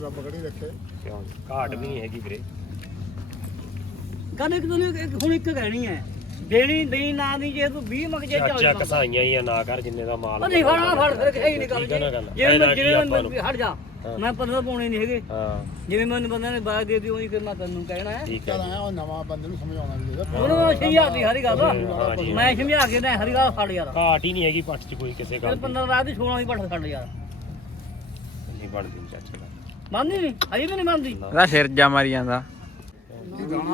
ਰੱਬ ਕੜੀ ਰੱਖੇ। ਕਿਉਂ ਘਾਟ ਵੀ ਨਹੀਂ ਹੈਗੀ ਵੀਰੇ। ਕਹਿੰਦੇ ਇੱਕ ਦਿਨ ਇੱਕ ਹੁਣ ਇੱਕ ਕਹਿਣੀ ਹੈ। ਦੇਣੀ ਦੇਣੀ ਨਾ ਦੀ ਜੇ ਤੂੰ 20 ਮੰਗ ਜੇ ਚੱਲ ਚਾਚਾ ਜਾਂਦਾ ਕਸਾਈਆਂ ਹੀ ਆ ਨਾ ਕਰ ਜਿੰਨੇ ਦਾ ਮਾਲ ਉਹ ਨਹੀਂ ਫੜਨਾ ਫੜ ਫਿਰ ਕਿਸੇ ਨਹੀਂ ਗੱਲ ਠੀਕ ਹੈ ਨਾ ਗੱਲ? ਜਿਵੇਂ ਫਾਇਦਾ ਮੈਂ ਕੀ ਜਿਵੇਂ ਆਪਾਂ ਮੈਂ ਨੂੰ? ਹਟ ਜਾ। ਹਾਂ। ਮੈਂ ਪੰਦਰਾਂ ਪਾਉਣੇ ਨਹੀਂ ਹੈਗੇ। ਹਾਂ। ਜਿਵੇਂ ਮੈਨੂੰ ਬੰਦੇ ਨੇ ਬਾਗ ਦੇ ਦਿੱਤੀ ਉਹੀ ਫਿਰ ਮੈਂ ਤੈਨੂੰ ਕਹਿਣਾ ਹੈ। ਠੀਕ ਹੈ ਚੱਲ ਆਇਆ ਉਹ ਨਵਾਂ ਬੰਦੇ ਨੂੰ ਸਮਝਾਉਣਾ ਵੀ ਇਹਦਾ। ਉਹਨੂੰ ਮੈਂ ਸਮਝਾ ਦੀ ਹਰੀ ਗੱਲ। ਹਾਂ ਜੀ। ਮੈਂ ਸਮਝਾ ਕੇ ਨਾ ਹਰੀ ਗੱਲ ਫੜ ਯਾਰ। ਘਾਟ ਹੀ ਨਹੀਂ ਹੈਗੀ ਪੱਟ ਚ ਕੋਈ ਕਿਸੇ ਫਿਰ ਗੱਲ ਦੀ। 15 ਰਾਤ ਦੀ 16 ਦੀ ਪੱਟ ਛੱਡ ਯਾਰ। ਨਹੀਂ ਬਣਦੀ ਚਾਚਾ। ਦਾ ਮੰਨਦੀ ਨਹੀਂ ਅਜੇ ਵੀ ਨਹੀਂ ਮੰਨਦੀ। ਇਹਦਾ ਸਿਰ ਜਾ ਮਾਰੀ ਜਾਂਦਾ।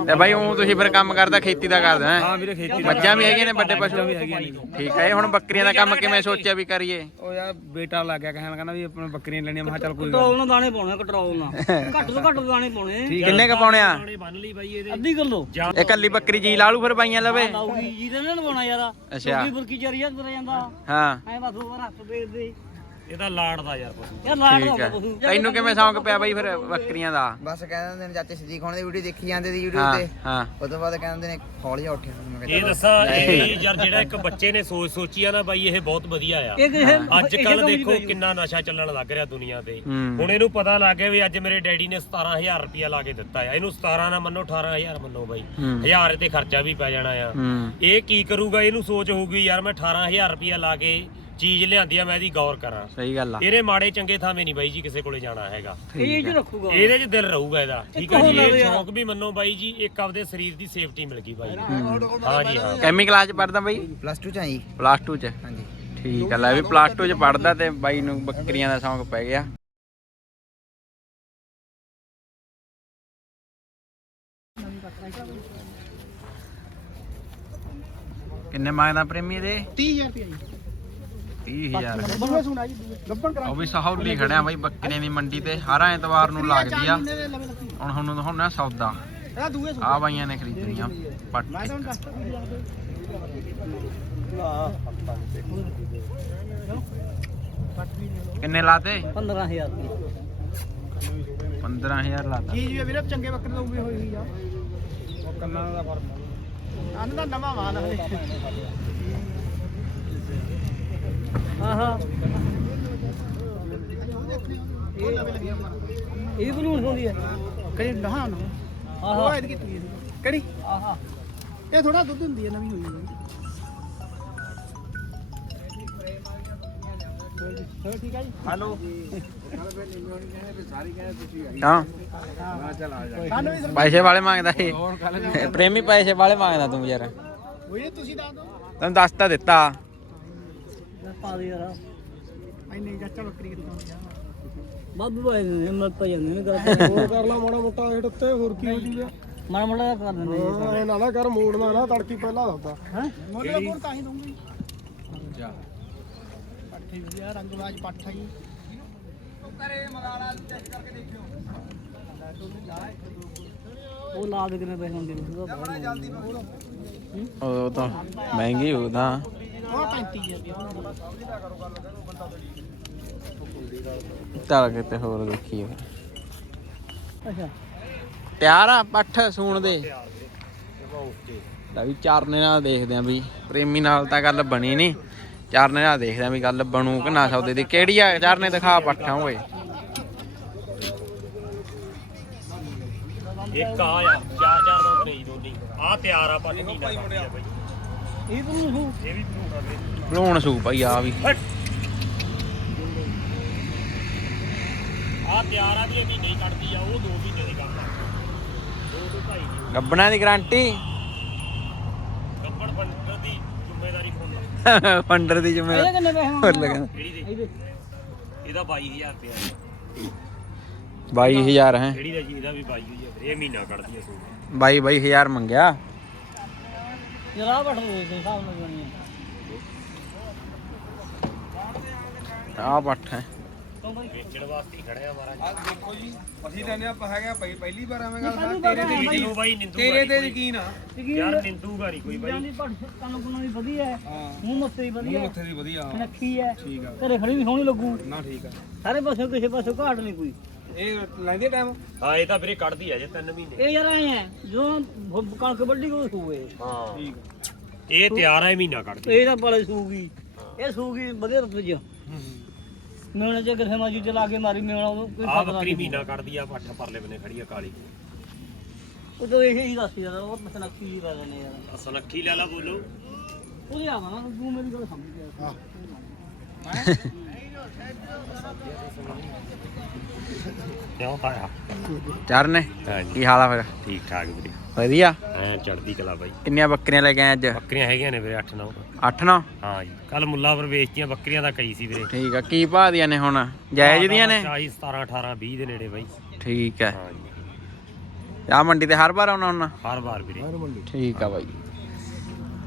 ਤੇ ਬਾਈ ਉਹ ਤੁਸੀਂ ਫਿਰ ਕੰਮ ਕਰਦਾ ਖੇਤੀ ਦਾ ਕਰਦਾ ਹੈ ਹਾਂ? ਵੀਰੇ ਖੇਤੀ ਮੱਝਾਂ ਵੀ ਹੈਗੀਆਂ ਨੇ ਵੱਡੇ ਪਸ਼ੂ? ਵੀ ਹੈਗੀਆਂ ਨੇ ਠੀਕ ਹੈ ਇਹ ਹੁਣ ਬੱਕਰੀਆਂ ਦਾ ਕੰਮ ਕਿਵੇਂ ਸੋਚਿਆ ਵੀ ਕਰੀਏ? ਉਹ ਯਾਰ ਬੇਟਾ ਲੱਗ ਗਿਆ ਕਹਿਣ ਕਹਿੰਦਾ ਵੀ ਆਪਣੇ ਬੱਕਰੀਆਂ ਲੈਣੀਆਂ ਮੈਂ ਚੱਲ ਕੋਈ ਗੱਲ ਕਟਰੋਲ ਨਾਲ ਦਾਣੇ ਪਾਉਣੇ ਕਟਰੋਲ ਨਾਲ। ਘੱਟ ਤੋਂ ਘੱਟ ਦਾਣੇ ਪਾਉਣੇ। ਕਿੰਨੇ ਕ ਪਾਉਣੇ ਆ? ਪਾਣੀ ਬੰਨ ਲਈ ਬਾਈ ਇਹਦੇ। ਅੱਧੀ ਕਿਲੋ। ਇਹ ਕੱਲੀ ਬੱਕਰੀ ਜੀ ਲਾ ਲੂ ਫਿਰ ਬਾਈਆਂ ਲਵੇ। ਲਾਉਗੀ ਜੀ ਦੇ ਨਾਲ ਪਾਉਣਾ ਯਾਰ। ਅੱਛਾ। ਬੁਰਕੀ ਤੁਰ ਜਾਂਦਾ। ਹਾਂ। ਐ ਬਸ ਉਹ ਰੱਖ ਦੇ ਦੇ ਇਹਦਾ ਲਾੜ ਦਾ ਯਾਰ ਪਸ਼ੂ। ਯਾਰ ਲਾੜ ਠੀਕ ਦਾ ਹੈ ਤੈਨੂੰ ਕਿਵੇਂ ਸ਼ੌਂਕ ਪਿਆ ਬਾਈ ਫਿਰ ਬੱਕਰੀਆਂ ਦਾ? ਬਸ ਕਹਿੰਦੇ ਨੇ ਚਾਚੇ ਸਦੀਕ ਹੋਣੇ ਦੀ ਵੀਡੀਓ ਦੇਖੀ ਜਾਂਦੇ ਦੀ YouTube ਤੇ। ਹਾਂ। ਉਸ ਤੋਂ ਬਾਅਦ ਕਹਿੰਦੇ ਨੇ ਹੌਲੀ ਜਿਹਾ ਉੱਠਿਆ। ਮੈਂ ਕਿਹਾ ਇਹ ਦੱਸਾਂ ਇਹ ਯਾਰ ਜਿਹੜਾ ਇੱਕ ਬੱਚੇ ਨੇ ਸੋਚ ਸੋਚੀ ਆ ਨਾ ਬਾਈ ਇਹ ਬਹੁਤ ਵਧੀਆ ਆ। ਅੱਜ ਕੱਲ ਦੇਖੋ ਕਿੰਨਾ ਨਸ਼ਾ ਚੱਲਣ ਲੱਗ ਰਿਹਾ ਦੁਨੀਆ ਤੇ। ਹੁਣ ਇਹਨੂੰ ਪਤਾ ਲੱਗ ਗਿਆ ਵੀ ਅੱਜ ਮੇਰੇ ਡੈਡੀ ਨੇ 17000 ਰੁਪਇਆ ਲਾ ਕੇ ਦਿੱਤਾ ਆ। ਇਹਨੂੰ 17 ਨਾ ਮੰਨੋ 18000 ਮੰਨੋ ਬਾਈ। ਹੂੰ। 1000 ਤੇ ਖਰਚਾ ਵੀ ਪੈ ਜਾਣਾ ਆ। ਇਹ ਕੀ ਕਰੂਗਾ? ਇਹਨੂੰ ਸੋਚ ਹੋਊਗੀ ਯਾਰ ਮੈਂ 18000 ਰੁਪਇਆ ਲਾ ਕੇ ਚੀਜ਼ ਲਿਆਂਦੀ ਆ ਮੈਂ ਇਹਦੀ ਗੌਰ ਕਰਾਂ। ਸਹੀ ਗੱਲ ਆ। ਇਹਨੇ ਮਾੜੇ ਚੰਗੇ ਥਾਵੇਂ ਨਹੀਂ ਬਾਈ ਜੀ ਕਿਸੇ ਕੋਲੇ ਜਾਣਾ ਹੈਗਾ। ਇਹ ਚ ਰੱਖੂਗਾ। ਇਹਦੇ 'ਚ ਦਿਲ ਰਹੂਗਾ ਇਹਦਾ। ਠੀਕ ਹੈ ਜੀ ਇਹ। ਸ਼ੌਂਕ ਵੀ ਮੰਨੋ ਬਾਈ ਜੀ ਇੱਕ ਆਪਦੇ ਸਰੀਰ ਦੀ ਸੇਫਟੀ ਮਿਲ ਗਈ ਬਾਈ। ਹਾਂ ਜੀ ਹਾਂ। ਕੈਮੀ ਕਲਾਸ ਚ ਪੜਦਾ ਬਾਈ? ਪਲੱਸ 2 ਚ ਆਈ ਪਲੱਸ 2 ਚ। ਹਾਂਜੀ। ਠੀਕ ਆ ਲੈ ਵੀ ਪਲੱਸ 2 ਚ ਪੜਦਾ ਤੇ ਬਾਈ ਨੂੰ ਬੱਕਰੀਆਂ ਦਾ ਸ਼ੌਂਕ ਪੈ ਗਿਆ। ਕਿੰਨੇ ਮੰਗਦਾ ਪ੍ਰੇਮੀ ਦੇ 30000 ਰੁਪਏ 30000 ਬੰਗਾ ਸੁਣਾ ਜੀ ਗੱਬਣ ਕਰਾ ਉਹ ਵੀ ਸਹੌਲੀ ਖੜਿਆ ਬਾਈ ਬੱਕਰੀਆਂ ਦੀ ਮੰਡੀ ਤੇ। ਹਰ ਐਤਵਾਰ ਨੂੰ ਲੱਗਦੀ ਆ। ਹੁਣ ਹੁਣ ਦਿਖਾਉਣਾ ਸੌਦਾ। ਇਹਦਾ ਦੂਏ ਸੁਣਾ ਆ ਬਾਈਆਂ ਨੇ ਖਰੀਦਣੀਆਂ ਪੱਟ ਤੁਹਾਨੂੰ ਕਿੰਨੇ ਲਾਤੇ? 15000 15000 ਲਾਤਾ। ਜੀ ਜੀ ਵੀਰੇ ਚੰਗੇ ਬੱਕਰੇ ਦਾ ਉਵੇਂ ਹੋਈ ਹੋਈ ਆ? ਉਹ ਕੰਨਾਂ ਦਾ ਫ਼ਰਕ। ਅੰਨ ਦਾ ਨਵਾਂ ਮਾਲ ਹਲੇ ਆਹਾ। ਇਹ ਬਲੂਨ ਹੁੰਦੀ ਹੈ। ਕਰੀ ਨਹਾ ਨਾ। ਉਹ ਆਹਾ ਐਡ ਕੀਤੀ ਹੈ ਕਿਹੜੀ ਆਹਾ। ਇਹ ਥੋੜਾ ਦੁੱਧ ਹੁੰਦੀ ਹੈ ਨਵੀਂ ਹੋਈ ਹੋਈ। ਚਲੋ ਠੀਕ ਹੈ ਜੀ? ਹੈਲੋ। ਹਾਂ। ਸਾਨੂੰ ਵੀ ਪੈਸੇ ਵਾਲੇ ਮੰਗਦਾ ਇਹ ਪ੍ਰੇਮੀ ਪੈਸੇ ਵਾਲੇ ਮੰਗਦਾ ਤੂੰ ਯਾਰ। ਉਹ ਤੁਸੀਂ ਦੱਸ ਦੋ। ਤੈਨੂੰ ਦੱਸ ਤਾਂ ਦਿੱਤਾ। ਪਾ ਦੇ ਯਾਰ। ਐਨੇ ਚਾਚਾ ਬੱਕਰੀ ਕਿੱਥੋਂ ਗਿਆ ਬਾਬੂ ਭਾਈ ਨੇ ਹਿੰਮਤ ਪਈ ਜਾਂਦੀ ਨੇ ਗੱਲ ਹੋਰ ਕਰ ਲਾ ਮਾੜਾ ਮੋਟਾ ਹੇਠ ਉੱਤੇ ਹੋਰ ਕੀ ਹੋ ਜੂਗਾ ਮਾੜਾ ਮਾੜਾ ਕਰ ਦਿੰਦੇ ਹਾਂ ਇਹ ਨਾ ਨਾ ਕਰ ਮੋੜਨਾ ਨਾ ਤੜਕੀ ਪਹਿਲਾਂ ਦੱਸਦਾ ਹੈ? ਮੁੱਲ ਦਾ ਤਾਂ ਹੀ ਦਊਂਗੀ। ਪੱਠੀ ਵਧੀਆ ਰੰਗਵਾਜ ਪੱਠਾ ਹੀ ਉਹ ਲਾ ਦੇ ਕਿੰਨੇ ਪੈਸੇ ਹੁੰਦੇ ਨੇ। ਉਹ ਤਾਂ ਮਹਿੰਗੀ ਉਹ 35000 ਰੁਪਏ ਚੱਲ ਕਿਤੇ ਹੋਰ ਦੇਖੀਏ। ਅੱਛਾ। ਤਿਆਰ ਆ ਪੱਠ ਸੂਣ ਦੇ। ਲੈ ਵੀ ਚਾਰਨੇ ਨਾਲ ਦੇਖਦੇ ਆ ਵੀ ਪ੍ਰੇਮੀ ਨਾਲ ਤਾਂ ਗੱਲ ਬਣੀ ਨਹੀਂ ਚਾਰਨੇ ਨਾਲ ਦੇਖਦੇ ਆ ਵੀ ਗੱਲ ਬਣੂ ਕਿ ਨਾ ਸੌਦੇ ਦੀ। ਕਿਹੜੀ ਆ? ਚਾਰਨੇ ਦਿਖਾ ਪੱਠਾਂ ਓਏ। ਇੱਕ ਆ ਆ ਚਾਰ ਚਾਰ ਦਾ ਨਹੀਂ ਦੋਨੀ ਆ ਤਿਆਰ ਆ ਪੱਟ ਮਹੀਨਾ ਕੱਢਦੀ ਆ ਬਾਈ ਇਹ ਬਲੂਨ ਹੋ। ਇਹ ਵੀ ਭਲੂਣ ਸੂ ਭਾਈ ਆ ਵੀ। ਆ ਤਿਆਰ ਆ ਵੀ ਇਹ ਮਹੀਨੇ ਹੀ ਕੱਢਦੀ ਆ ਉਹ 2 ਮਹੀਨੇ ਦੀ ਕੰਮ ਆ। ਦੋ ਤੋਂ ਢਾਈ ਦੀ। ਗੱਬਣਾ ਦੀ ਗਾਰੰਟੀ? ਗੱਬੜ ਬੰਦਰ ਦੀ ਜ਼ਿੰਮੇਵਾਰੀ ਕੋਲ ਫੰਡਰ ਦੀ ਇਹਦੇ ਜਿਵੇਂ ਕਿੰਨੇ ਪੈਸੇ ਹੋਰ ਹੋਣਗੇ ਲੱਗਣਾ ਕਿਹੜੀ ਦੇ। ਇਹਦੇ ਇਹਦਾ 22000 ਰੁਪਇਆ 22000 ਹੈ। ਕਿਹੜੀ ਦਾ ਜੀ ਇਹਦਾ ਵੀ 22000 ਇਹ ਮਹੀਨਾ ਕੱਢਦੀ ਆ ਸੂਟ ਬਾਈ ਬਾਈ ਹਜ਼ਾਰ ਮੰਗਿਆ। ਜਰਾ ਬਟ ਦੇ ਦੇ ਹਿਸਾਬ ਨਾਲ ਬਣੀ ਹੈ ਆ ਪੱਠ ਹੈ। ਕਿਉਂ ਬਾਈ ਵੇਚਣ ਵਾਸਤੇ ਹੀ ਖੜਿਆ ਮਹਾਰਾਜ। ਦੇਖੋ ਜੀ ਅਸੀਂ ਲੈਨੇ ਆਪਾਂ ਹੈਗੇ ਆ ਪਹਿ- ਪਹਿਲੀ ਵਾਰ ਐਵੇਂ ਗੱਲ ਸਾਨੂੰ ਤੇਰੇ ਤੇ ਪਤਾ ਤੈਨੂੰ ਬਾਈ ਨਿੰਦੂ ਤੇਰੇ ਤੇ ਯਕੀਨ ਆ। ਯਾਰ ਨਿੰਦੂਗਾ ਨਹੀਂ ਕੋਈ ਬਾਈ। ਜਾਂਦੀ ਪੜ ਕੰਨ ਕੁੰਨ ਵੀ ਵਧੀਆ ਹੈ ਹਾਂ। ਮੂੰਹ ਮੱਥੇ ਵੀ ਮੂੰਹ ਵਧੀਆ। ਹੈ ਮੱਥੇ ਦੀ ਵਧੀਆ। ਹਾਂ। ਨੱਖੀ ਹੈ। ਠੀਕ ਆ। ਘਰੇ ਖੜੀ ਵੀ ਸੋਹਣੀ ਲੱਗੂ। ਨਾ ਠੀਕ ਆ। ਸਾਰੇ ਪਾਸੇ ਕਿਸੇ ਪਾਸੇ ਘਾਟ ਨਹੀਂ ਕੋਈ। ਇਹ ਲੈਂਦੇ ਟਾਈਮ ਹਾਂ ਇਹ ਤਾਂ ਵੀਰੇ ਕੱਢਦੀ ਆ ਜੇ 3 ਮਹੀਨੇ। ਇਹ ਯਾਰ ਐ ਹੈ ਜਦੋਂ ਭ- ਕਣਕ ਵੱਢੀ ਕੋ ਸੂਏ। ਹਾਂ। ਠੀਕ ਆ। ਇਹ ਤਿਆਰ ਇਹ ਮਹੀਨਾ ਕੱਢਦੀ। ਇਹ ਤਾਂ ਪਾਲੇ ਸੂਗੀ। ਇਹ ਸੂਗੀ ਵਧੀਆ ਰੁੱਤ ਚ। ਮੇਵਣੇ ਚ ਕਿਸੇ ਮਾਜੀ ਚਲਾ ਕੇ ਮਾਰੀ ਮੇਵਣਾ ਉਹ ਕੋਈ ਆ ਬੱਕਰੀ ਨਹੀਂ ਮਹੀਨਾ ਕੱਢਦੀ ਆ ਪੱਠ ਪਰਲੇ ਬੰਨੇ ਖੜੀ ਆ ਕਾਲੀ। ਤਾਂ ਇਹ ਹੀ ਦੱਸ ਯਾਰ ਉਹ ਮਸਨਖੀ ਜੀ ਕਰ ਨੇ ਯਾਰ। ਸਨੱਖੀ ਲੈ ਲਾ ਬੋਲੋ। ਉਹਦੇ ਆਵਾ ਨਾ ਤੂੰ ਮੇਰੀ ਗੱਲ ਸਮਝ ਗਿਆ। ਕਿਉਂ ਪਾਇਆ? ਚਰਨੇ? ਹਾਂਜੀ। ਕੀ ਹਾਲ ਆ ਫਿਰ? ਠੀਕ ਠਾਕ ਵੀਰੇ। ਵਧੀਆ? ਐ ਚੜਦੀ ਕਲਾ ਬਾਈ। ਕਿੰਨੀਆਂ ਬੱਕਰੀਆਂ ਲੈ ਕੇ ਆਏ ਅੱਜ? ਬੱਕਰੀਆਂ ਹੈਗੀਆਂ ਨੇ ਵੀਰੇ 8 9 8 9 ਹਾਂ ਜੀ। ਕੱਲ ਮੁੱਲਾਪੁਰ ਵੇਚਤੀਆਂ ਬੱਕਰੀਆਂ ਦਾ ਕਈ ਸੀ ਵੀਰੇ। ਠੀਕ ਆ। ਕੀ ਭਾਅ ਦੀਆਂ ਨੇ ਹੁਣ? ਜਾਇਜ਼ ਦੀਆਂ ਨੇ? 40 17 18 20 ਦੇ ਨੇੜੇ ਬਾਈ। ਠੀਕ ਹੈ ਹਾਂ ਜੀ। ਆ ਮੰਡੀ ਤੇ ਹਰ ਵਾਰ ਆਉਣਾ ਹੁਣ? ਹਰ ਵਾਰ ਵੀਰੇ। ਠੀਕ ਆ ਬਾਈ।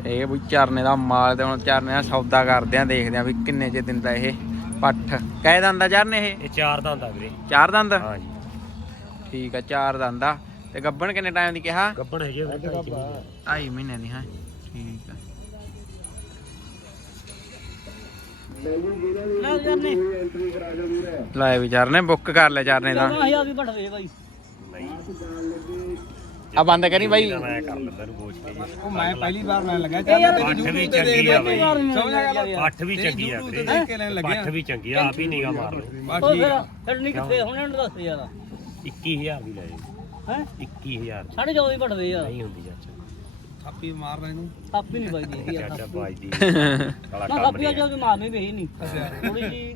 ਤੇ ਇਹ ਵੀ ਚਰਨੇ ਦਾ ਮਾਲ ਤੇ ਹੁਣ ਚਰਨੇ ਦਾ ਸੌਦਾ ਕਰਦੇ ਆ ਦੇਖਦੇ ਆ ਵੀ ਕਿੰਨੇ ਚ ਦਿੰਦਾ ਇਹ। ਪੱਠ। ਕਹਿ ਦੰਦਾ ਚਰਨੇ ਇਹ? ਇਹ ਚਾਰ ਦਾ ਹੁੰਦਾ ਵੀਰੇ। ਚਾਰ ਦੰਦ? ਹਾਂ ਜੀ ਠੀਕ ਆ ਚਾਰ ਦੰਦਾ ਤੇ ਗੱਬਣ ਕਿੰਨੇ ਟਾਈਮ ਦੀ ਕਿਹਾ? ਗੱਬਣ ਹੈਗੇ ਵੀਰੇ ਢਾਈ ਕਿੱਲੇ ਦੀ। ਢਾਈ ਮਹੀਨੇ ਦੀ ਹੈ। ਠੀਕ ਆ। ਲੈ ਜਾਨੇ ਲੈ ਵੀ ਚਰਨੇ ਬੁੱਕ ਕਰ ਲੈ ਚਰਨੇ ਦਾ 10000 ਵੀ ਬਟਦੇ ਬਾਈ। ਨਹੀਂ। ਆ ਬੰਦ ਕਰੀ ਬਾਈ। ਮੈਂ ਕਰ ਲੈਂਦਾ ਨੂੰ ਬੋਝ ਕੇ ਜੀ ਉਹ ਮੈਂ ਪਹਿਲੀ ਵਾਰ ਲੈਣ ਲੱਗਾ ਯਾਰ ਪੱਠ ਵੀ ਚੰਗੀ ਆ ਬਾਈ। ਸਮਝ ਆ ਗਿਆ। ਪੱਠ ਵੀ ਚੰਗੀ ਆ ਵੀਰੇ ਦੇਖ ਕੇ ਲੈਣ ਲੱਗਿਆ। ਪੱਠ ਵੀ ਚੰਗੀ ਆ ਆਪ ਹੀ ਨਿਗਾ ਮਾਰ ਲਓ ਬਸ ਉਹ ਠੀਕ ਫਿਰ ਆ। ਫਿਰ ਨਹੀਂ ਕਿੱਥੇ ਹੁਣ ਇਹਨੂੰ ਦੱਸ ਯਾਰ। 21000 ਦੀ ਲੈ ਜੀ ਹੈ? 21000 ਸਾਢੇ 14 ਹੀ ਬਟਦੇ ਯਾਰ। ਨਹੀਂ ਹੁੰਦੀ ਚਾਚਾ। ਥਾਪੀ ਮਾਰਨਾ ਇਹਨੂੰ। ਆਪੀ ਨਹੀਂ ਬਾਈ ਯਾਰ ਚਾਚਾ ਬਾਜਦੀ ਕਾਲਾ ਨਾ ਕੰਮ ਕਾਪੀ ਨਹੀਂ ਜੋ ਮਾਰਨੀ ਵੀ ਨਹੀਂ। ਥੋੜੀ ਜੀ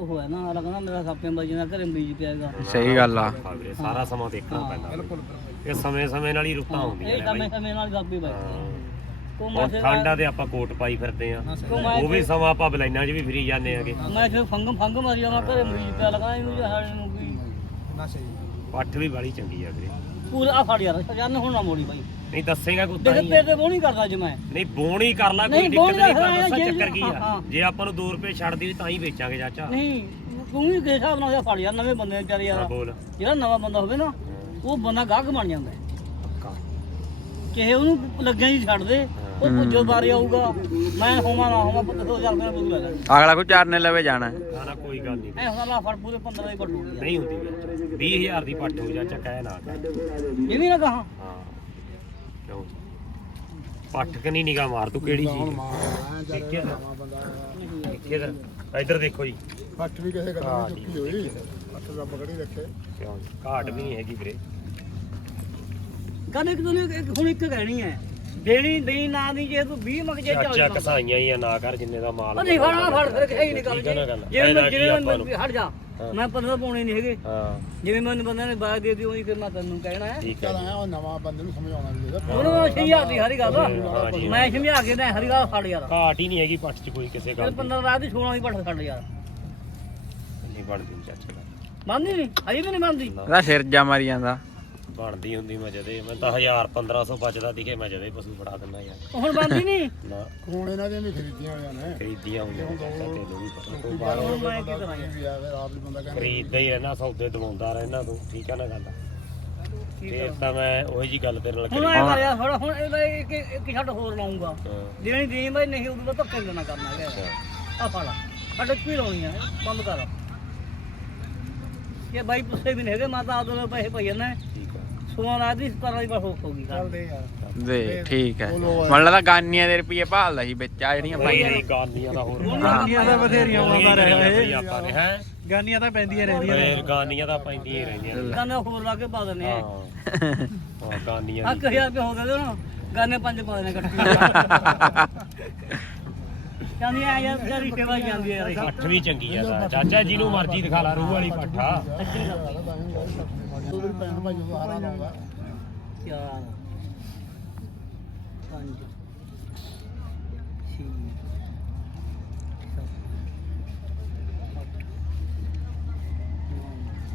ਉਹ ਹੈ ਨਾ ਅਗਲਾ ਕਹਿੰਦਾ ਮੇਰਾ ਕਾਪੀਆਂ ਬਾਜੀ ਨਾਲ ਘਰੇ ਬੀਜ ਪਿਆਗਾ ਸਹੀ ਗੱਲ ਆ। ਹਾਂ ਵੀਰੇ ਸਾਰਾ ਸਮਾਂ ਦੇਖਣਾ ਪੈਂਦਾ। ਇਹ ਸਮੇਂ ਸਮੇਂ ਨਾਲ ਹੀ ਰੁੱਤਾਂ ਹੁੰਦੀਆਂ ਇਹ ਨੇ ਸਮੇਂ ਬਾਈ। ਸਮੇਂ ਨਾਲ ਕਾਪੀ ਬਾਈ ਹਾਂ। ਕੋ ਹੁਣ ਠੰਡਾ ਤੇ ਆਪਾਂ ਕੋਟ ਪਾਈ ਫਿਰਦੇ ਆ ਉਹ ਵੀ ਸਮਾਂ ਆਪਾਂ ਬਲਾਈਨਾਂ 'ਚ ਵੀ ਫਿਰੀ ਜਾਂਦੇ ਆਗੇ। ਮੈਂ ਫਿਰ ਫੰਗ ਫੰਗ ਮਾਰੀ ਜਾਵਾਂ ਘਰੇ ਬੀਜ ਪਿਆ ਲਗਾ ਇਹਨੂੰ ਜਹਾਜ਼ ਨੂੰ ਸਹੀ ਪੱਠ ਵੀ ਬੜੀ ਚੰਗੀ ਆ ਵੀਰੇ। ਪੂਰਾ ਆ ਫੜ ਯਾਰ ਜਾਨ ਹੁਣ ਨਾ ਮੋੜੀ ਬਾਈ। ਨਹੀਂ ਦੱਸੇਗਾ ਕੋਈ ਤਾਂ ਦੇਖ ਆ। ਤੇ ਉਹ ਨਹੀਂ ਕਰਦਾ ਅੱਜ ਮੈਂ। ਨਹੀਂ ਬੋਣੀ ਕਰ ਲਾ ਕੋਈ ਨਹੀਂ, ਦਿੱਕਤ ਨਹੀਂ ਦਾ ਪਰ ਦੱਸਾਂ ਜੇ- ਚੱਕਰ ਕੀ ਹਾਂ, ਆ। ਹਾਂ। ਜੇ ਆਪਾਂ ਨੂੰ 2 ਰੁਪਏ ਛੱਡਦੀ ਤਾਂ ਹੀ ਵੇਚਾਂਗੇ ਚਾਚਾ। ਨਹੀਂ ਤੂੰ ਵੀ ਕਿਸ ਹਿਸਾਬ ਨਾਲ ਫੜ ਯਾਰ ਨਵੇਂ ਬੰਦੇ ਵਿਚਾਰੇ ਹਾਂ ਯਾਰ। ਬੋਲ। ਜਿਹੜਾ ਨਵਾਂ ਬੰਦਾ ਹੋਵੇ ਨਾ ਉਹ ਬੰਦਾ ਗਾਹਕ ਬਣ ਜਾਂਦਾ। ਹੈ। ਕਿਸੇ ਉਹਨੂੰ ਲੱਗਿਆ ਹੀ ਛੱਡ ਦੇ ਉਹ ਪੁੱਜੋ ਬਾਰੇ ਆਊਗਾ। ਮੈਂ ਹੋਵਾਂ ਨਾ ਹੋਵਾਂ ਪੁੱਤ 2000 ਰੁਪਏ ਬੋਲ ਲੈ ਅਗਲਾ ਕੋਈ ਚਰਨੇ ਲਵੇ ਜਾਣਾ। ਨਾ ਨਾ ਕੋਈ ਗੱਲ ਨਹੀਂ। ਐ ਹੁਣ ਲਾ ਫੜ ਪੂਰੇ 15 ਦੀ ਪੱਟੂ ਨਹੀਂ ਹੁੰਦੀ ਵੀਰੇ 20000 ਦੀ ਪੱਠ ਹੋ ਚਾਚਾ ਕਹਿ ਨਾ ਕਰ। ਇਹ ਵੀ ਨਾ ਕਹਾ। ਹਾਂ। ਕਿਉਂ? ਪੱਠ ਕਨੀ ਨਿਗਾ ਮਾਰ ਤੂੰ ਕਿਹੜੀ ਚੀਜ਼? ਦੇਖਿਆ ਦੇਖਿਆ ਤਾਂ। ਇੱਧਰ ਦੇਖੋ ਜੀ। ਪੱਟ ਵੀ ਕਿਸੇ ਗੱਲ ਦੀ ਚੁੱਕੀ ਹੋਈ। ਪੱਟ ਦਾ ਪਕੜੀ ਰੱਖੇ। ਕਿਉਂ? ਜੀ? ਘਾਟ ਵੀ ਨਹੀਂ ਹੈਗੀ ਵੀਰੇ। ਗੱਲ ਇੱਕ ਤੁਹਾਨੂੰ ਇੱਕ ਹੁਣ ਇੱਕ ਕਹਿਣੀ ਹੈ। ਦੇਣੀ ਦੇਣੀ ਨਾ ਦੀ ਜੇ ਤੂੰ 20 ਮੰਗ ਜੇ ਚੱਲ ਚਾਚਾ ਕਸਾਈਆਂ ਹੀ ਆ ਨਾ ਕਰ ਜਿੰਨੇ ਦਾ ਮਾਲ ਉਹ ਨਹੀਂ ਫੜਨਾ ਫੜ ਫਿਰ ਕਿਸੇ ਨਹੀਂ ਗੱਲ ਠੀਕ ਆ ਨਾ ਗੱਲ? ਜਿਵੇਂ ਫਾਇਦਾ ਮੈਂ ਨੂੰ? ਮੈਂ ਹਟ ਜਾ। ਮੈਂ 15 ਪਾਉਣੇ ਨਹੀਂ ਹੈਗੇ। ਹਾਂ। ਜਿਵੇਂ ਮੈਨੂੰ ਬੰਦੇ ਨੇ ਬਾਅਦ ਦੇ ਦਿੱਤੀ ਉਹੀ ਫਿਰ ਮੈਂ ਤੈਨੂੰ ਕਹਿਣਾ ਹੈ। ਠੀਕ ਹੈ ਆਇਆ ਉਹ ਨਵਾਂ ਬੰਦੇ ਨੂੰ ਸਮਝਾਉਣਾ ਵੀ ਇਹਦਾ। ਉਹਨੂੰ ਸਮਝਾ ਦੀ ਹਰੀ ਗੱਲ ਹਾਂ ਜੀ। ਮੈਂ ਸਮਝਾ ਕੇ ਨਾ ਹਰੀ ਗੱਲ ਫੜ ਯਾਰ। ਘਾਟ ਹੀ ਨਹੀਂ ਹੈਗੀ ਪੱਠ 'ਚ ਕੋਈ ਕਿਸੇ ਗੱਲ ਦੀ। 15 ਰਾਤ ਦੀ 16 ਦੀ ਪੱਟ ਛੱਡ ਯਾਰ। ਨਹੀਂ ਬਣਦੀ ਚਾਚਾ। ਮੰਨਦੀ ਨਹੀਂ? ਅਜੇ ਵੀ ਨਹੀਂ ਮੰਨਦੀ। ਇਹਦਾ ਸਿਰ ਜਾ ਮਾਰੀ ਜਾਂਦਾ। ਬਣਦੀ ਹੁੰਦੀ ਮੈਂ ਜਦੇ ਮੈਂ ਤਾਂ 1000 1500 ਬਚਦਾ ਦਿਖੇ ਮੈਂ ਜਦੇ ਪਸ਼ੂ ਫੜਾ ਦਿੰਦਾ ਯਾਰ ਹੁਣ ਮੰਨਦੀ ਨਹੀਂ? ਨਾ। ਹੁਣ ਇਹਨਾਂ ਦੀਆਂ ਵੀ ਖਰੀਦੀਆਂ ਹੋਈਆਂ ਨੇ। ਖਰੀਦੀਆਂ ਹੁੰਦੀਆਂ ਨੇ ਚਾਚਾ ਤੈਨੂੰ ਵੀ ਪਤਾ ਕੋਈ ਬਾਹਰੋਂ ਮੈਂ ਕੀ ਕਰਾਂ ਯਾਰ? ਆਪ ਵੀ ਬੰਦਾ ਕਹਿੰਦਾ ਖਰੀਦਦਾ ਹੀ ਰਹਿਣਾ ਸੌਦੇ ਦਵਾਉਂਦਾ ਰਹਿਣਾ ਤੂੰ ਠੀਕ ਆ ਨਾ ਗੱਲ? ਫੇਰ ਤਾਂ ਮੈਂ ਉਹੀ ਜੀ ਗੱਲ ਤੇਰੇ ਨਾਲ ਹੁਣ ਕਰੀ। ਐ ਕਰ ਯਾਰ ਥੋੜਾ ਹੁਣ ਇਹਦਾ ਇੱਕ ਇੱਕ ਛੱਡ ਹੋਰ ਲਾਉਂਗਾ। ਦੇਣੀ ਦੇਣੀ ਬਾਈ ਨਹੀਂ ਉਦੋਂ ਬਾਅਦ ਧੱਕੇ ਦੇਣਾ ਕਰਨਾ ਹੈਗਾ। ਆ ਫੜ ਸਾਡੇ ਕੀ ਲਾਉਣੀ ਆ ਬੰਦ ਕਰ। ਇਹ ਬਾਈ ਪੁੱਛੇ ਵੀ ਨਹੀਂ ਹੈਗੇ ਮੈਂ ਤਾਂ ਆਦੋਂ ਪੈਸੇ ਪਈ ਜਾਂਦਾ। ਠੀਕ ਆ। ਸੋਨਾ ਰਾਤ ਦੀ 17 ਦੀ ਬਸ ਹੋ ਗਈ ਗੱਲ। ਚੱਲਦੇ ਯਾਰ ਦੇ ਠੀਕ ਹੈ। ਮੰਨ ਲਾ ਗਾਨੀਆਂ ਦੇ ਰੁਪਏ ਭਾਲਦਾ ਸੀ ਵਿੱਚ ਆ ਜਿਹੜੀਆਂ ਪਾਈਆਂ ਨਹੀਂ ਗਾਨੀਆਂ ਦਾ ਹੋਰ ਗਾਨੀਆਂ ਦਾ ਬਥੇਰੀਆਂ ਆਉਂਦਾ ਰਿਹਾ ਆਪਾਂ ਨੇ ਹੈ। ਗਾਨੀਆਂ ਤਾਂ ਪੈਂਦੀਆਂ ਫੇਰ ਗਾਨੀਆਂ ਤਾਂ ਪੈਂਦੀਆਂ ਹੀ ਰਹਿੰਦੀਆਂ ਨੇ। ਗਾਨੇ ਹੋਰ ਲਾ ਕੇ ਪਾ ਦਿੰਦੇ ਆ। ਹਾਂ। ਹਾਂ ਗਾਨੀਆਂ ਆ ਦੀ। 1000 ਰੁਪਏ ਹੋ ਗਏ ਨਾ ਗਾਨੇ ਪੰਜ ਪਾ ਦੇਣੇ ਇਕੱਠੇ। ਕਹਿੰਦੀ ਆ ਯਾਰ ਤੇਰੀ ਸੇਵਾ ਹੀ ਜਾਂਦੀ ਹੈ ਯਾਰ। ਪੱਠ ਵੀ ਚੰਗੀ ਆ ਤਾਂ। ਚਾਚਾ ਜਿਹਨੂੰ ਮਰਜ਼ੀ ਦਿਖਾ ਲਾ ਰੂਹ ਵਾਲੀ ਪੱਠਾ ਉਹ ਵੀ ਪੈਣ ਭਾਈ ਜਦੋਂ ਹਾਰਾ ਲਾਉਂਦਾ ਚਾਰ ਪੰਜ ਛੇ ਸੱਤ ਅੱਠ ਨੌ ਦਸ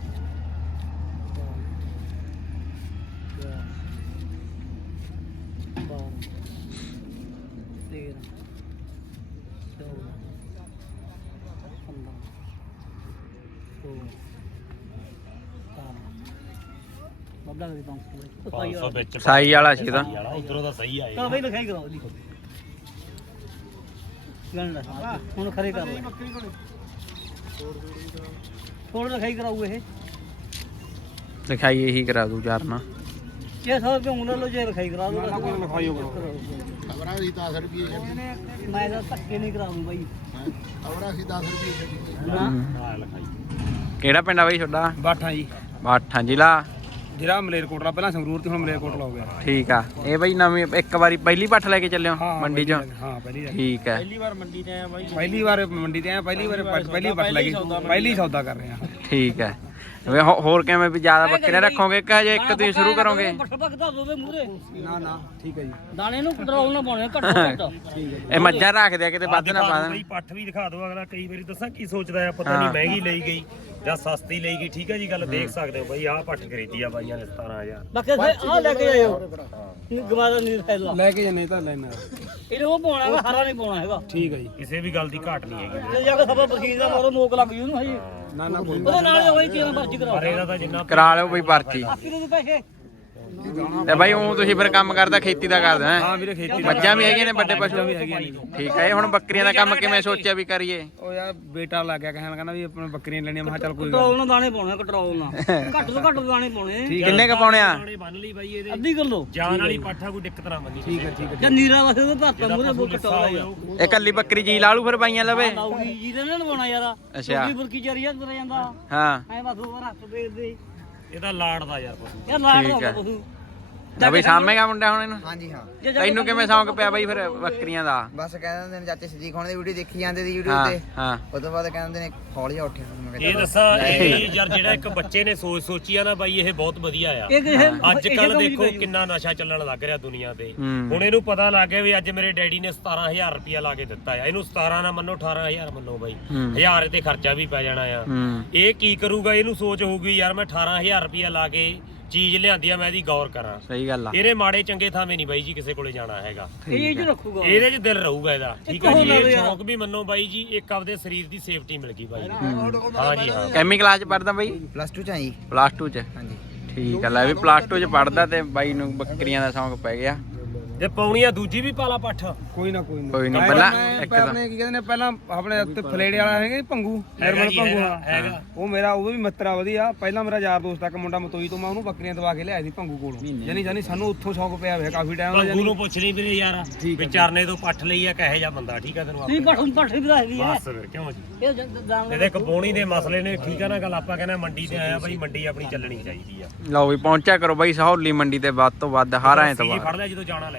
ਬਾਰਾਂ ਤੇਰਾਂ ਚੌਦਾਂ ਪੰਦਰਾਂ ਸੋਲਾਂ ਵੱਡਾ ਕਰੀ ਪੰਜ ਸੌ 500 ਵਿੱਚ ਸਾਈ ਵਾਲਾ ਸੀ ਤਾਂ ਉਧਰੋਂ ਤਾਂ ਸਹੀ ਆਏ ਤਾਂ ਬਈ ਲਿਖਾਈ ਕਰਾਓ ਜੀ ਗੱਲ ਨਾ ਹੁਣ ਖਰੇ ਕਰ ਲੈ। ਥੋੜਾ ਲਿਖਾਈ ਕਰਾਊ ਇਹ। ਲਿਖਾਈ ਇਹੀ ਕਰਾ ਦੂ ਚਰਨਾ 600 ਰੁਪਏ ਉਹਨਾਂ ਲੋ ਜੇ ਰਖਾਈ ਕਰਾ ਦੋ ਕੋਈ ਲਿਖਾਈ ਹੋ ਖਬਰਾਂ ਸੀ 10 ਰੁਪਏ ਛੱਡੀ। ਮੈਂ ਤਾਂ ਧੱਕੇ ਨਹੀਂ ਕਰਾ ਦੂੰ ਬਾਈ। ਖਬਰਾਂ ਸੀ 10 ਰੁਪਏ ਛੱਡੀ ਕਿਹੜਾ ਪਿੰਡ ਆ ਬਈ ਤੁਹਾਡਾ? ਬਾਠਾਂ ਜੀ। ਬਾਠਾਂ ਜ਼ਿਲ੍ਹਾ। ਜਿਹੜਾ ਮਲੇਰਕੋਟਲਾ ਪਹਿਲਾਂ ਸੰਗਰੂਰ ਤੇ ਹੁਣ ਮਲੇਰਕੋਟਲਾ ਹੋ ਗਿਆ। ਠੀਕ ਆ। ਇਹ ਬਈ ਨਵੀਂ ਇੱਕ ਵਾਰੀ ਪਹਿਲੀ ਪੱਠ ਲੈ ਕੇ ਚੱਲਿਓ ਹਾਂ ਮੰਡੀ ਚੋਂ? ਹਾਂ ਪਹਿਲੀ ਵਾਰ। ਠੀਕ ਹੈ ਪਹਿਲੀ ਵਾਰ ਮੰਡੀ ਤੇ ਆਇਆ ਬਾਈ। ਪਹਿਲੀ ਵਾਰ ਮੰਡੀ ਤੇ ਆਇਆ ਪਹਿਲੀ ਵਾਰ ਪੱਟ- ਪਹਿਲੀ ਪੱਟ ਲੱਗੀ ਪਹਿਲੀ ਸੌਦਾ ਕਰ ਰਹੇ ਆ। ਠੀਕ ਹੈ ਵੇ ਹੋ- ਹੋਰ ਕਿਵੇਂ ਵੀ ਜ਼ਿਆਦਾ ਬੱਕਰੇ ਰੱਖੋਗੇ ਕਿ ਹਜੇ ਇੱਕ ਤੁਸੀਂ ਸ਼ੁਰੂ ਕਰੋਗੇ? ਪੱਠ ਪੱਕਦਾ ਦੋਵੇ ਮੂਰੇ ਨਾ ਨਾ ਠੀਕ ਹੈ ਜੀ। ਦਾਣੇ ਨੂੰ ਕੰਟਰੋਲ ਨਾ ਪਾਉਣੇ ਘੱਟੋ ਘੱਟ। ਇਹ ਮੱਝਾਂ ਰੱਖਦੇ ਆ ਕਿਤੇ ਵੱਧ ਨਾ ਪਾ ਦੇਣ। ਬਈ ਪੱਠ ਵੀ ਦਿਖਾ ਦਿਓ ਅਗਲਾ ਕਈ ਵਾਰੀ ਦੱਸਾਂ ਕੀ ਸੋਚਦਾ ਆ ਪਤਾ ਨਹੀਂ ਮਹਿੰਗੀ ਲਈ ਗਈ। ਜਾਂ ਸਸਤੀ ਲਈ ਗਈ ਠੀਕ ਹੈ ਜੀ ਗੱਲ ਦੇਖ ਸਕਦੇ ਹੋ ਬਈ ਆਹ ਪੱਠ ਖਰੀਦੀ ਆ ਬਾਈਆਂ ਨੇ 17000 ਬਾਕੀ ਆ ਲੈ ਕੇ ਆਇਓ। ਗਵਾਦਾ ਨਹੀਂ ਫੈਲਾ ਲੈ ਕੇ ਜੰਨੇ ਤਾਂ ਲੈਣਾ ਇਹਨੂੰ ਉਹ ਪਾਉਣਾ ਹੈਗਾ ਹਰਾ ਨਹੀਂ ਪਾਉਣਾ ਹੈਗਾ। ਠੀਕ ਹੈ ਜੀ। ਕਿਸੇ ਵੀ ਗੱਲ ਦੀ ਘਾਟ ਨਹੀਂ ਹੈਗੀ। ਜੇ ਜਾ ਕੇ ਸਭਾ ਬਖੀਰ ਦਾ ਮਾਰੋ ਮੋਕ ਲੱਗ ਜੂ ਉਹਨੂੰ ਹਜੇ। ਨਾ ਨਾ ਕੋਈ ਉਹਦੇ ਨਾਲ ਹੋਈ ਕਿਵੇਂ ਮਰਜ਼ੀ ਕਰਾਓ। ਪਰ ਇਹਦਾ ਤਾਂ ਜਿੰਨਾ ਕਰਾ ਲਿਓ ਬਈ ਪਰਚੀ। ਆਪੀ ਦੇ ਪੈਸੇ? ਤੇ ਬਾਈ ਉਹ ਤੁਸੀਂ ਫਿਰ ਕੰਮ ਕਰਦਾ ਖੇਤੀ ਦਾ ਕਰਦੇ ਹਾਂ? ਹੈ ਵੀਰੇ ਖੇਤੀ ਮੱਝਾਂ ਵੀ ਹੈਗੀਆਂ ਨੇ ਵੱਡੇ ਪਸ਼ੂ? ਵੀ ਹੈਗੀਆਂ ਨੇ ਠੀਕ ਹੈ ਇਹ ਹੁਣ ਬੱਕਰੀਆਂ ਦਾ ਕੰਮ ਕਿਵੇਂ ਸੋਚਿਆ ਵੀ ਕਰੀਏ? ਉਹ ਯਾਰ ਬੇਟਾ ਲੱਗ ਗਿਆ ਕਹਿਣ ਕਹਿੰਦਾ ਵੀ ਆਪਣੇ ਬੱਕਰੀਆਂ ਲੈਣੀਆਂ। ਮੈਂ ਕਿਹਾ ਚੱਲ ਕੋਈ ਗੱਲ ਕੰਟਰੋਲ ਨਾਲ ਦਾਣੇ ਪਾਉਣੇ ਕੰਟਰੋਲ ਨਾਲ। ਘੱਟ ਤੋਂ ਘੱਟ ਦਾਣੇ ਪਾਉਣੇ। ਕਿੰਨੇ ਕ ਪਾਉਣੇ ਆ? ਦਾਣੇ ਬੰਨ ਲਈ ਬਾਈ ਇਹਦੇ। ਅੱਧੀ ਕਿਲੋ। ਜਾਨ ਵਾਲੀ ਪੱਠਾ ਕੋਈ ਦਿੱਕਤ ਨਾ ਮੰਨੀ ਠੀਕ ਹੈ ਠੀਕ ਹੈ। ਜਾਂ ਨੀਰਾ ਵਾਸਤੇ ਉਹਦੇ ਭਰਤਾ ਮੂਰੇ ਬੋ ਕਟੋਲਾ ਯਾਰ ਇਹ ਕੱਲੀ ਬੱਕਰੀ ਜੀ ਲਾ ਲੂ ਫਿਰ ਬਾਈਆਂ ਲਵੇ? ਲਾਉਗੀ ਜੀ ਦੇ ਨਾਲ ਲਵਾਉਣਾ ਯਾਰ। ਅੱਛਾ। ਅੱਛਾ ਬੁਰਕੀ ਚਰੀ ਤੁਰ ਜਾਂਦਾ। ਹਾਂ। ਐ ਬਸ ਉਹ ਰੱਖ ਦੇ ਦੇ ਇਹਦਾ ਲਾੜ ਦਾ ਯਾਰ ਪਸ਼ੂ ਯਾਰ ਲਾੜ ਠੀਕ ਦਾ ਹੈ। ਪਸ਼ੂ ਤੇ ਬਈ ਸਾਹਮਣੇਗਾ ਮੁੰਡਾ ਹੁਣ ਇਹਨੂੰ? ਹਾਂਜੀ ਹਾਂ। ਜੇ ਜਾ ਤੈਨੂੰ ਕਿਵੇਂ ਸ਼ੌਂਕ ਪਿਆ ਬਈ ਫਿਰ ਬੱਕਰੀਆਂ ਦਾ? ਬਸ ਕਹਿੰਦੇ ਹੁੰਦੇ ਨੇ ਚਾਚੇ ਸਦੀਕ ਹੋਣੇ ਦੀ ਵੀਡੀਓ ਦੇਖੀ ਜਾਂਦੇ ਦੀ ਹਾਂ YouTube ਤੇ ਹਾਂ। ਉਸ ਤੋਂ ਬਾਅਦ ਕਹਿੰਦੇ ਨੇ ਹੌਲੀ ਜਿਹਾ ਉੱਠਿਆ ਮੈਂ ਇਹ ਕਿਹਾ ਦੱਸਾਂ ਇਹ ਯਾਰ ਜਿਹੜਾ ਇੱਕ ਬੱਚੇ ਨੇ ਸੋਚ ਸੋਚੀ ਆ ਨਾ ਬਾਈ ਇਹ ਬਹੁਤ ਵਧੀਆ ਆ। ਇਹ ਕਿਸੇ ਅੱਜ ਕੱਲ ਦੇਖੋ ਕਿੰਨਾ ਨਸ਼ਾ ਚੱਲਣ ਲੱਗ ਰਿਹਾ ਦੁਨੀਆ ਤੇ। ਹੂੰ। ਹੁਣ ਇਹਨੂੰ ਪਤਾ ਲੱਗ ਗਿਆ ਵੀ ਅੱਜ ਮੇਰੇ ਡੈਡੀ ਨੇ 17000 ਰੁਪਇਆ ਲਾ ਕੇ ਦਿੱਤਾ ਆ। ਇਹਨੂੰ 17 ਨਾ ਮੰਨੋ 18000 ਮੰਨੋ ਬਾਈ। ਹੂੰ। 1000 ਤੇ ਖਰਚਾ ਵੀ ਪੈ ਜਾਣਾ ਆ। ਹੂੰ। ਇਹ ਕੀ ਕਰੂਗਾ? ਇਹਨੂੰ ਸੋਚ ਹੋਊਗੀ ਯਾਰ ਮੈਂ 18000 ਰੁਪਇਆ ਲਾ ਕੇ ਚੀਜ਼ ਲਿਆਂਦੀ ਆ ਮੈਂ ਇਹਦੀ ਗੌਰ ਕਰਾਂ। ਸਹੀ ਗੱਲ ਆ। ਇਹਨੇ ਮਾੜੇ ਚੰਗੇ ਥਾਵੇਂ ਨਹੀਂ ਬਾਈ ਜੀ ਕਿਸੇ ਕੋਲੇ ਜਾਣਾ ਹੈਗਾ। ਇਹ ਚ ਰੱਖੂਗਾ। ਇਹਦੇ 'ਚ ਦਿਲ ਰਹੂਗਾ ਇਹਦਾ। ਠੀਕ ਹੈ ਜੀ ਇਹ। ਸ਼ੌਂਕ ਵੀ ਮੰਨੋ ਬਾਈ ਜੀ ਇੱਕ ਆਪਦੇ ਸਰੀਰ ਦੀ ਸੇਫਟੀ ਮਿਲ ਗਈ ਬਾਈ ਹਾਂ। ਜੀ। ਹਾਂ। ਕੈਮੀ ਕਲਾਸ ਚ ਪੜਦਾ ਬਈ? ਪਲੱਸ 2 ਚ ਆ ਜੀ। ਪਲੱਸ 2 ਚ। ਹਾਂਜੀ। ਠੀਕ ਆ ਲੈ ਵੀ ਪਲੱਸ 2 ਚ ਪੜਦਾ ਤੇ ਬਾਈ ਨੂੰ ਬੱਕਰੀਆਂ ਦਾ ਸ਼ੌਂਕ ਪੈ ਗਿਆ। ਜੇ ਪਾਉਣੀ ਆ ਦੂਜੀ ਵੀ ਪਾਲਾ ਪੱਠ। ਕੋਈ ਨਾ ਕੋਈ ਨਾ। ਕੋਈ ਨਹੀਂ ਪਹਿਲਾਂ ਇੱਕ ਤਾਂ ਆਪਣੇ ਕੀ ਕਹਿੰਦੇ ਨੇ ਪਹਿਲਾਂ ਆਪਣੇ ਉੱਤੇ ਫਲੇੜੇ ਵਾਲਾ ਹੈਗਾ ਨਿਰਮਲ ਜੀ, ਭੰਗੂ ਹੈਗਾ। ਉਹ ਮੇਰਾ ਉਹ ਵੀ ਮਿੱਤਰਾ ਵਧੀਆ। ਪਹਿਲਾਂ ਮੇਰਾ ਯਾਰ ਦੋਸਤ ਆ ਇੱਕ ਮੁੰਡਾ ਮਤੋਈ ਤੋਂ ਮੈਂ ਉਹਨੂੰ ਬੱਕਰੀਆਂ ਦਵਾ ਕੇ ਲਿਆਇਆ ਸੀ ਭੰਗੂ ਕੋਲੋਂ। ਯਾਨੀ ਜਾਨੀ ਸਾਨੂੰ ਉੱਥੋਂ ਸ਼ੌਕ ਪਿਆ ਹੋਇਆ ਕਾਫੀ ਟਾਈਮ ਦਾ ਯਾਨੀ ਨੂੰ ਪੁੱਛ ਲਈ ਵੀਰੇ ਯਾਰ ਵੀ ਚਰਨੇ ਤੋਂ ਪੱਠ ਲਈ ਆ ਕਹੇ ਜਾ ਬੰਦਾ ਠੀਕ ਆ ਤੈਨੂੰ ਨਹੀਂ ਆਪੇ? ਪੱਠ ਪੱਠ ਵੀ ਦੱਸਦੀ ਹੈ। ਬਸ ਫਿਰ ਕਿਉਂ ਜੀ? ਇਹਦੇ ਕਪੋਣੀ ਦੇ ਮਸਲੇ ਨੇ ਠੀਕ ਆ ਨਾ ਗੱਲ ਆਪਾਂ ਕਹਿੰਦੇ ਮੰਡੀ ਤੇ ਆਇਆ ਬਾਈ ਮੰਡੀ ਆਪਣੀ ਚੱਲਣੀ ਚਾਹੀਦੀ ਆ। ਲਓ ਵੀ ਪਹੁੰਚਿਆ ਕਰੋ ਬਾਈ ਸਹੌਲੀ ਮੰਡੀ ਤੇ ਵੱਧ ਤੋਂ ਵੱਧ ਹਰ ਐਤਵਾਰ। ਫੜ ਲਿਆ ਜਦੋਂ ਜਾਣਾ ਲੈ।